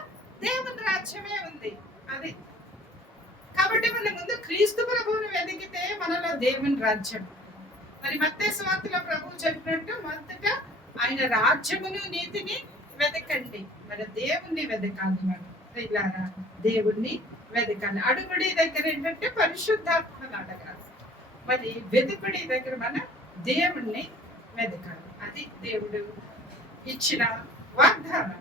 దేవుని రాజ్యమే ఉంది. అది కాబట్టి మన ముందు క్రీస్తు ప్రభువుని వెతికితే మనలో దేవుని రాజ్యం. మరి మత్తయి సువార్తలో ప్రభువు చెప్పినట్టు మొదట ఆయన రాజ్యమును నీతిని వెతకండి. మరి దేవుణ్ణి వెతకాలి. మనం ఇలారా దేవుణ్ణి వెతకాలి. అడుగుడి దగ్గర ఏంటంటే పరిశుద్ధాత్మను అడగాలి. మరి వెతుకుడి దగ్గర మన దేవుణ్ణి వెతకాలి. అది దేవుడు ఇచ్చిన వాగ్దానం.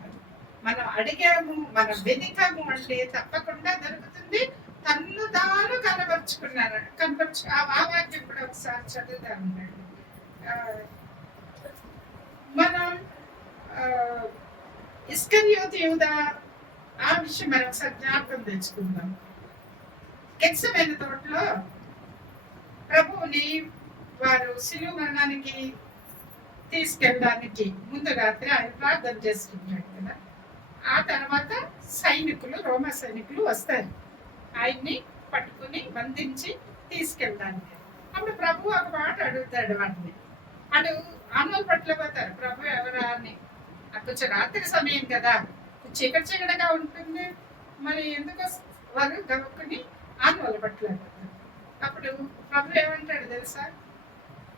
మనం అడిగాము, మనం వెతికాము అంటే తప్పకుండా దొరుకుతుంది. తన్ను తాను కనపరుచు ఆ వాక్యం కూడా ఒకసారి చదువుతా ఉన్నాడు. మనం ఇస్కరియోతు యూదా ఆ విషయం మనం ఒకసారి జ్ఞాపకం తెచ్చుకుందాం. గెత్సెమనే తోటలో ప్రభువుని వారు శిలువ మరణానికి తీసుకెళ్ళడానికి ముందు రాత్రి ఆయన ప్రార్థన చేసుకుంటాడు కదా. ఆ తర్వాత రోమా సైనికులు వస్తారు ఆయన్ని పట్టుకుని బంధించి తీసుకెళ్ళడానికి. అప్పుడు ప్రభు ఒక మాట అడుగుతాడు వాటిని. వాడు ఆనవలు పట్టలేకపోతారు. ప్రభు ఎవరా అని. కొంచెం రాత్రి సమయం కదా, చీకటిగా ఉంటుంది. మరి ఎందుకు వారు గవ్వుకుని ఆనవలు పట్టలేకపోతారు. అప్పుడు ప్రభు ఏమంటాడు తెలుసా?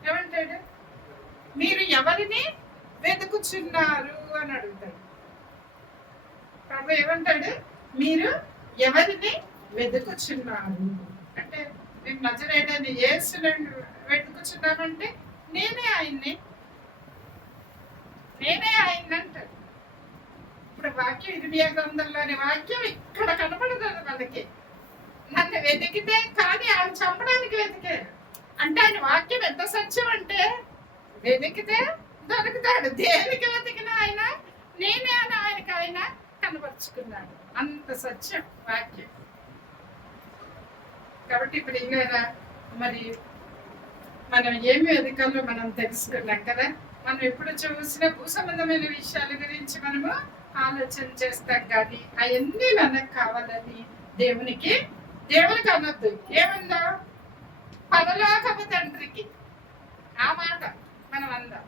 ఏమంటాడు? మీరు ఎవరిని వెతుకుచున్నారు అని అడుగుతాడు. ప్రభు ఏమంటాడు? మీరు ఎవరిని వెతుకుచున్నారు అంటే, మేము నజరేయుడైన యేసుని వెతుకుచున్నామంటే నేనే ఆయన్ని అంటాడు. ఇప్పుడు వాక్యం ఇర్మియా గ్రంథంలోని వాక్యం ఇక్కడ కనపడదు మనకి. నన్ను వెతికితే కానీ ఆయన చంపడానికి వెతికారు అంటే ఆయన వాక్యం ఎంత సత్యం అంటే వెతికితే దొరుకుతాడు. దేనికి వెతికిన ఆయన నేనే అని ఆయనకి ఆయన కనపరుచుకున్నాడు. అంత సత్యం వాక్యం. కాబట్టి ఇప్పుడు ఇంకా మరి మనం ఏమి వెతకాలో మనం తెలుసుకున్నాం కదా. మనం ఎప్పుడు చూసినా భూ సంబంధమైన విషయాల గురించి మనము ఆలోచన చేస్తాం కానీ అవన్నీ మనకు కావాలని దేవునికి అనొద్దు. ఏమన్నా పరలోకపు తండ్రికి, ఆ మాట మనం అందాం.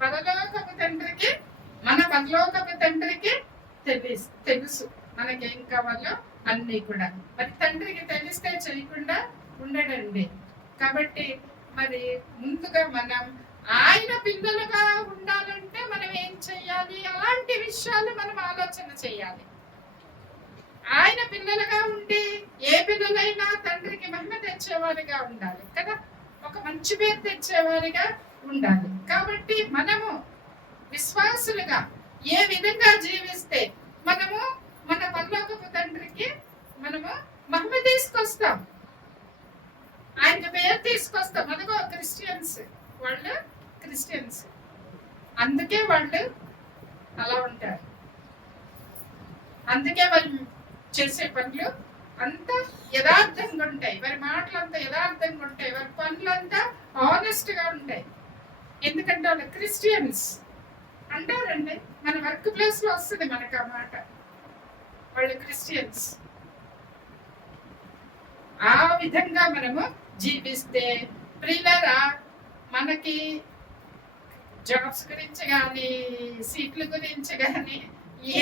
పరలోకపు తండ్రికి, మన పరలోకపు తండ్రికి తెలుసు మనకేం కావాలో అన్నీ కూడా. మరి తండ్రికి తెలిస్తే చేయకుండా ఉండడండి. కాబట్టి మరి ముందుగా మనం ఆయన పిల్లలుగా ఉండాలంటే మనం ఏం చెయ్యాలి? అలాంటి విషయాలు మనం ఆలోచన చేయాలి. ఆయన పిల్లలుగా ఉండి ఏ పిల్లలైనా తండ్రికి మహిమ తెచ్చేవారిగా ఉండాలి కదా, ఒక మంచి పేరు తెచ్చేవారిగా ఉండాలి. కాబట్టి మనము విశ్వాసులుగా ఏ విధంగా జీవిస్తే మనము మన పరలోకపు తండ్రికి మనము మహిమ తీసుకొస్తాం, ఆయనకి పేరు తీసుకొస్తాం. అదిగో క్రిస్టియన్స్, వాళ్ళు క్రిస్టియన్స్, అందుకే వాళ్ళు అలా ఉంటారు. అందుకే వాళ్ళు చేసే పనులు అంత యథార్థంగా ఉంటాయి, వారి మాటలు అంతా యథార్థంగా ఉంటాయి, వారి పనులు అంతా ఆనెస్ట్ గా ఉంటాయి. ఎందుకంటే వాళ్ళు క్రిస్టియన్స్ అంటారండి. మన వర్క్ ప్లేస్ లో వస్తుంది మనకు ఆ మాట, వాళ్ళు క్రిస్టియన్స్. ఆ విధంగా మనము జీవిస్తే ప్రియులారా, మనకి జాబ్స్ గురించి కానీ సీట్ల గురించి కానీ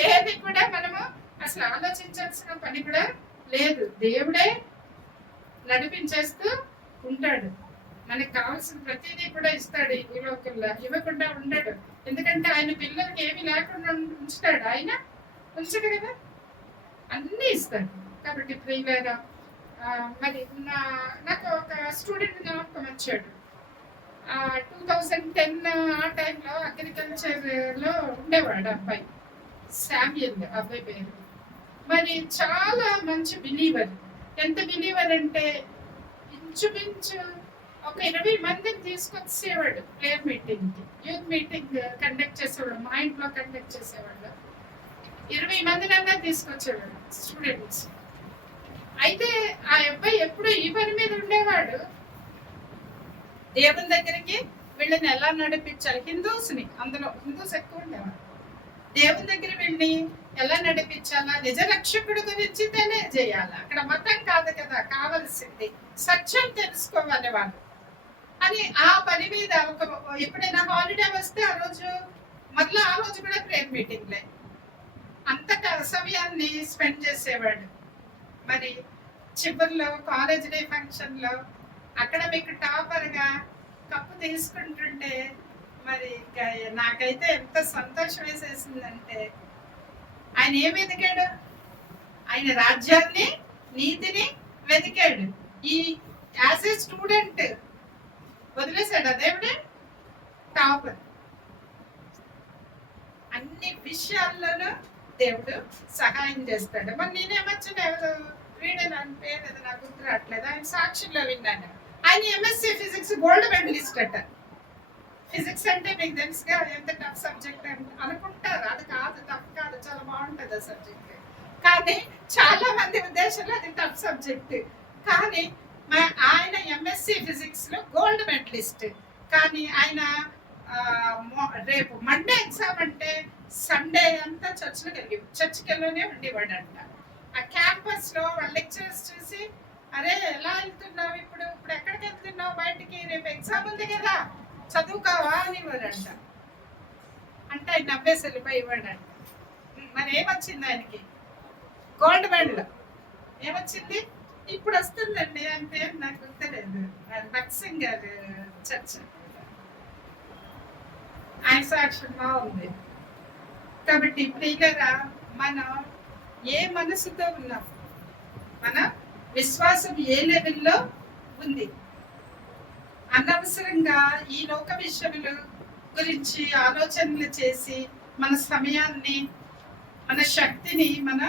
ఏది కూడా మనము అసలు ఆలోచించాల్సిన పని కూడా లేదు. దేవుడే నడిపించేస్తూ ఉంటాడు. మనకు కావాల్సిన ప్రతిదీ కూడా ఇస్తాడు. ఈ లోకంలో ఇవ్వకుండా ఉండడు. ఎందుకంటే ఆయన పిల్లలకి ఏమి లేకుండా ఉంచుతాడు, ఆయన ఉంచడు కదా, అన్నీ ఇస్తాడు. కాబట్టి ప్రియులారా, మరి నాకు ఒక స్టూడెంట్ జ్ఞాపకం వచ్చాడు. 2010 ఆ టైంలో అగ్రికల్చర్లో ఉండేవాడు అబ్బాయి, శామ్యుల్ అబ్బాయి పేరు. మరి చాలా మంచి బిలీవర్. ఎంత బిలీవర్ అంటే ఇంచుమించు ఒక 20 మందిని తీసుకొచ్చేవాడు ప్రేయర్ మీటింగ్కి, యూత్ మీటింగ్ కండక్ట్ చేసేవాడు, మా ఇంట్లో కండక్ట్ చేసేవాడు. 20 మందినన్నా తీసుకొచ్చేవాడు స్టూడెంట్స్. అయితే ఆ అబ్బాయి ఎప్పుడు ఈ పని మీద ఉండేవాడు. దేవుని దగ్గరికి వీళ్ళని ఎలా నడిపించాలి, హిందూస్ని, అందులో హిందూస్ ఎక్కువ ఉండేవాడు. దేవుని దగ్గర వీళ్ళని ఎలా నడిపించాలా, నిజ రక్షకుడి గురించి తెలియజేయాలి. అక్కడ మతం కాదు కదా కావలసింది, సత్యం తెలుసుకోవాలి వాళ్ళు అని ఆ పని మీద ఎప్పుడైనా హాలిడే వస్తే ఆ రోజు మళ్ళీ ఆ రోజు కూడా ప్రేయర్ మీటింగ్లే, అంతటా సమయాన్ని స్పెండ్ చేసేవాడు. మరి చివరిలో కాలేజ్ డే ఫంక్షన్లో అకాడమిక్ టాపర్గా కప్పు తీసుకుంటుంటే మరి నాకైతే ఎంత సంతోషం వేసేసిందంటే, ఆయన ఏం వెతికాడు? ఆయన రాజ్యాన్ని, నీతిని వెతికాడు. ఈ యాజ్ ఏ స్టూడెంట్ వదిలేశాడు అదేమిటి టాపర్. అన్ని విషయాల్లోనూ దేవుడు సహాయం చేస్తాడు. మరి నేనేమొచ్చిన ఎవరు వీడని అంటే నాకు గుర్తు రావట్లేదు, ఆయన సాక్షుల్లో విన్నాను. ఆయన ఎంఎస్సీ ఫిజిక్స్ గోల్డ్ మెడలిస్ట్ అట. ఫిజిక్స్ అంటే మీకు తెలుసుగా ఎంత టఫ్ సబ్జెక్ట్ అనుకుంటారు. అది కాదు, టఫ్ కాదు, చాలా బాగుంటుంది ఆ సబ్జెక్ట్. కానీ చాలా మంది ఉద్దేశంలో అది టఫ్ సబ్జెక్ట్. కానీ ఆయన ఎంఎస్సీ ఫిజిక్స్ లో గోల్డ్ మెడలిస్ట్. కానీ ఆయన రేపు మండే ఎగ్జామ్ అంటే సండే అంతా చర్చిలోనే ఉండేవాడంట. ఆ క్యాంపస్ లో వాళ్ళ లెక్చరర్స్ చూసి, అరే ఎలా వెళ్తున్నావు, ఇప్పుడు ఎక్కడికి వెళ్తున్నావు బయటికి, రేపు ఎగ్జామ్ ఉంది కదా చదువుకోవా అని ఇవ్వడంట. అంటే ఆయన నవ్వేసి వెళ్ళిపోయేవాడంట. మరి ఏమొచ్చింది ఆయనకి? Gold medal. ఏమొచ్చింది? ఇప్పుడు వస్తుందండి ఆయన పేరు నాకు గుర్తులేదు, భక్సింగ్ గారు చర్చ్, ఆయన సాక్ష్యం బాగుంది. కాబట్టి ప్రియులరా, మనం ఏ మనసుతో ఉన్నాం, మన విశ్వాసం ఏ లెవెల్లో ఉంది, అనవసరంగా ఈ లోక విషయముల గురించి ఆలోచనలు చేసి మన సమయాన్ని, మన శక్తిని మన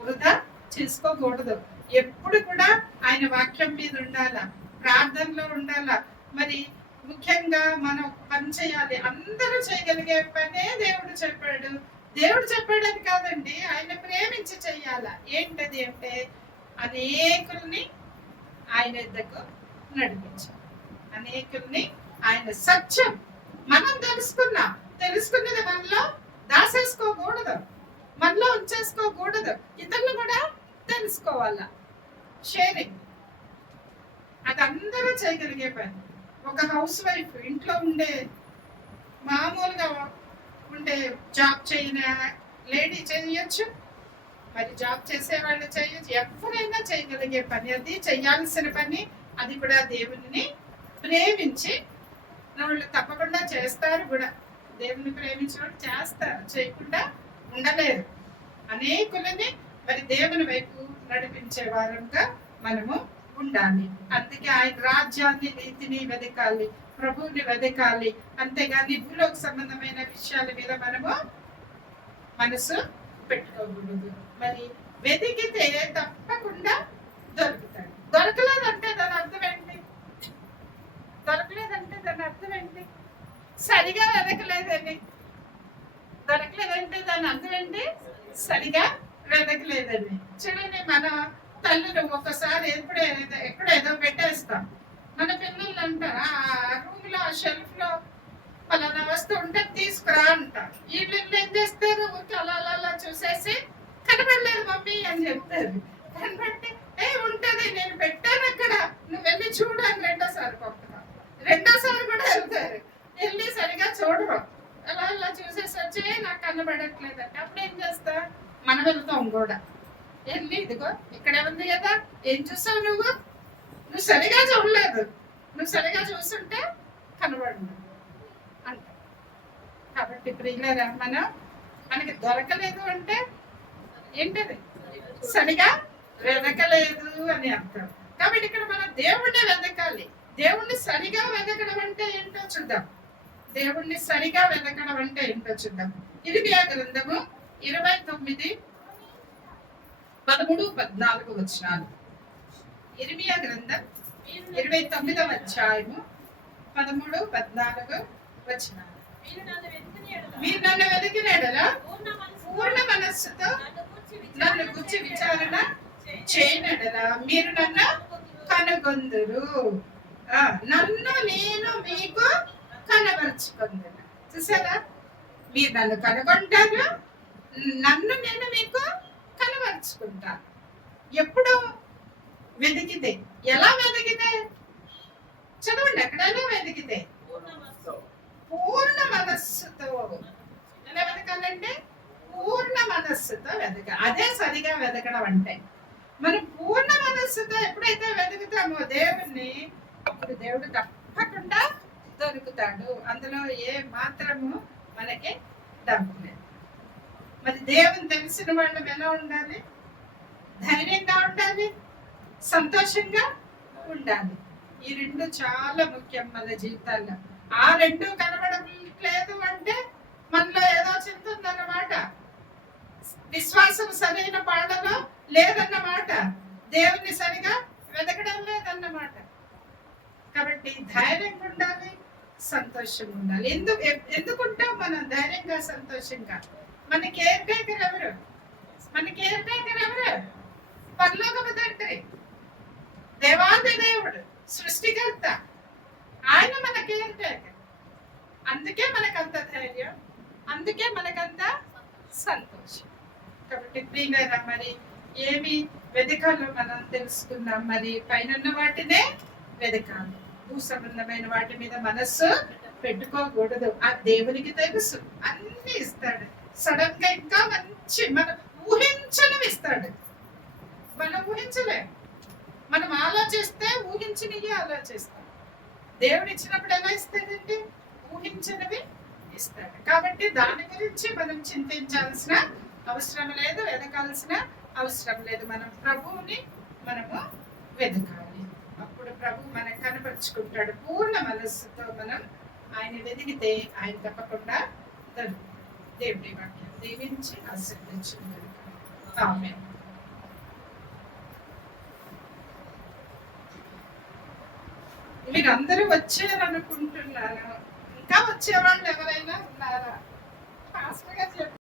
వృధా చేసుకోకూడదు. ఎప్పుడు కూడా ఆయన వాక్యం మీద ఉండాలా, ప్రార్థనలో ఉండాలా. మరి ముఖ్యంగా మనం పని చేయాలి. అందరూ చేయగలిగే పనే దేవుడు చెప్పాడు. దేవుడు చెప్పాడని కాదండి, ఆయన ప్రేమించి చెయ్యాలా. ఏంటది అంటే అనేకుల్ని ఆయన ఎద్దకు నడిపించాలి, అనేకుల్ని ఆయన సత్యం మనం తెలుసుకున్నది మనలో దాసేసుకోకూడదు, మనలో ఉంచేసుకోకూడదు. ఇతరులు కూడా తెలుసుకోవాలా. షేరింగ్ అది అందరూ చేయగలిగే పని. ఒక హౌస్ వైఫ్ ఇంట్లో ఉండే మామూలుగా ఉండే జాబ్ చేయని లేడీ చేయొచ్చు, మరి జాబ్ చేసే వాళ్ళు చేయొచ్చు, ఎవరైనా చేయగలిగే పని, అది చేయాల్సిన పని. అది కూడా దేవుని ప్రేమించి వాళ్ళు తప్పకుండా చేస్తారు కూడా. దేవుని ప్రేమించిన వాళ్ళు చేస్తారు, చేయకుండా ఉండలేరు. అనేకులని మరి దేవుని వైపు నడిపించే వారంగా మనము ఉండాలి. అందుకే ఆయన రాజ్యాన్ని, నీతిని వెదకాలి, ప్రభువుని వెదకాలి. అంతేగాని భూలోక సంబంధమైన విషయాల మీద మనము మనసు పెట్టుకోకూడదు. మరి వెతికితే తప్పకుండా దొరుకుతాడు. దొరకలేదంటే దాని అర్థం ఏంటి? దొరకలేదంటే దాని అర్థం ఏంటి? సరిగా వెతకలేదని. దొరకలేదంటే దాని అర్థం ఏంటి? సరిగా వెతకలేదని. చూడండి, మన తల్లులు ఒక్కసారి ఎక్కడేదో పెట్టేస్తాం. మన పిల్లలు అంటారు ఆ రూమ్ లో, ఆ షెల్ఫ్ లో పలానా వస్తువు ఉంటే తీసుకురా అంటారు. వీళ్ళు ఏం చేస్తారు? అలా అలా చూసేసి కనబడలేదు మమ్మీ అని చెప్తారు. కనబట్టి ఉంటది, నేను పెట్టాను అక్కడ, నువ్వు వెళ్ళి చూడని రెండోసారి పంపుతాను. రెండోసారి కూడా వెళ్తారు, వెళ్ళి సరిగా చూడరు. అలా అలా చూసేసి వచ్చి నాకు కనబడట్లేదంటే అప్పుడు ఏం చేస్తా? మనం వెళ్తాం కూడా, వెళ్ళి ఇదిగో ఇక్కడే ఉంది కదా, ఏం చూసావు నువ్వు సరిగా చూడలేదు, నువ్వు సరిగా చూస్తుంటే కనబడదు అంట. కాబట్టి ప్రియులారా, మనకి దొరకలేదు అంటే ఏంటది? సరిగా వెదకలేదు అని అర్థం. కాబట్టి ఇక్కడ మనం దేవుణ్ణి వెదకాలి. దేవుణ్ణి సరిగా వెదకడం అంటే ఏంటో చూద్దాం. దేవుణ్ణి సరిగా వెదకడం అంటే ఏంటో చూద్దాం. ఇర్మియా గ్రంథము 29:13-14 వచనాలు. ఇర్మియా గ్రంథం 29వ అధ్యాయము 13-14 వచనాలు. మీరు నన్ను వెతికిన యెడల పూర్ణ మనస్సుతో నన్ను గురించి విచారణ చేయనడలా మీరు నన్ను కనుగొందురు, నన్ను నేను మీకు కనబరుచుకుందును. చూసారా? మీరు నన్ను కనుగొంటారు, నన్ను నేను మీకు కనబరుచుకుంటాను. ఎప్పుడు? వెతికితే. ఎలా వెతికితే? చదవండి, ఎక్కడైనా వెతికితే పూర్ణ మనస్సుతో. ఎలా వెతకాలంటే పూర్ణ మనస్సుతో వెతకాలి. అదే సరిగా వెతకడం అంటే. మనం పూర్ణ మనస్సుతో ఎప్పుడైతే వెతుకుతామో దేవుణ్ణి, అప్పుడు దేవుడు తప్పకుండా దొరుకుతాడు. అందులో ఏ మాత్రము మనకి డబ్బులేదు. మరి దేవుని తెలిసిన వాళ్ళు ఎలా ఉండాలి? ధైర్యంగా ఉండాలి, సంతోషంగా ఉండాలి. ఈ రెండు చాలా ముఖ్యం మన జీవితాల్లో. ఆ రెండు కనబడలేదు అంటే మనలో ఏదో చింత ఉందన్నమాట, విశ్వాసం సరైన పాటలో లేదన్నమాట, దేవుని సరిగా వెతకడం లేదన్నమాట. కాబట్టి ధైర్యంగా ఉండాలి, సంతోషంగా ఉండాలి. ఎందుకుంటాం మనం ధైర్యంగా, సంతోషంగా? మన కేర్ టేకర్ ఎవరు? పరలోకపు తండ్రి, దేవాది దేవుడు, సృష్టికర్త. ఆయన మన కేర్ టేకర్. అందుకే మనకంత ధైర్యం, అందుకే మనకంత సంతోషం. కాబట్టి ప్రియులారా, మరి ఏమి వెదకాలో మనం తెలుసుకుందాం. మరి పైన వాటినే వెదకాలి, భూ సంబంధమైన వాటి మీద మనస్సు పెట్టుకోకూడదు. ఆ దేవునికి తెలుసు, అన్ని ఇస్తాడు. సడన్ గా ఇంకా మంచి మనం ఊహించనివి ఇస్తాడు. మనం ఊహించలేము. మనం ఆలోచిస్తే ఊహించినవి ఆలోచిస్తాం. దేవుడు ఇచ్చినప్పుడు ఎలా ఇస్తాడండి? ఊహించినవి ఇస్తాడు. కాబట్టి దాని గురించి మనం చింతించాల్సిన అవసరం లేదు, వెదకాల్సిన అవసరం లేదు. మనం ప్రభువుని మనము వెదకాలి. అప్పుడు ప్రభు మనకు కనపరుచుకుంటాడు. పూర్ణ మనస్సుతో మనం ఆయన వెదిగితే ఆయన తప్పకుండా దేవుడి వాక్యం దీవించి ఆశీర్వదించును. ఆమేన్. మీరందరూ వచ్చారనుకుంటున్నాను. ఇంకా వచ్చేవాళ్ళు ఎవరైనా ఉన్నారా? ఫాస్ట్ గా చెప్పండి.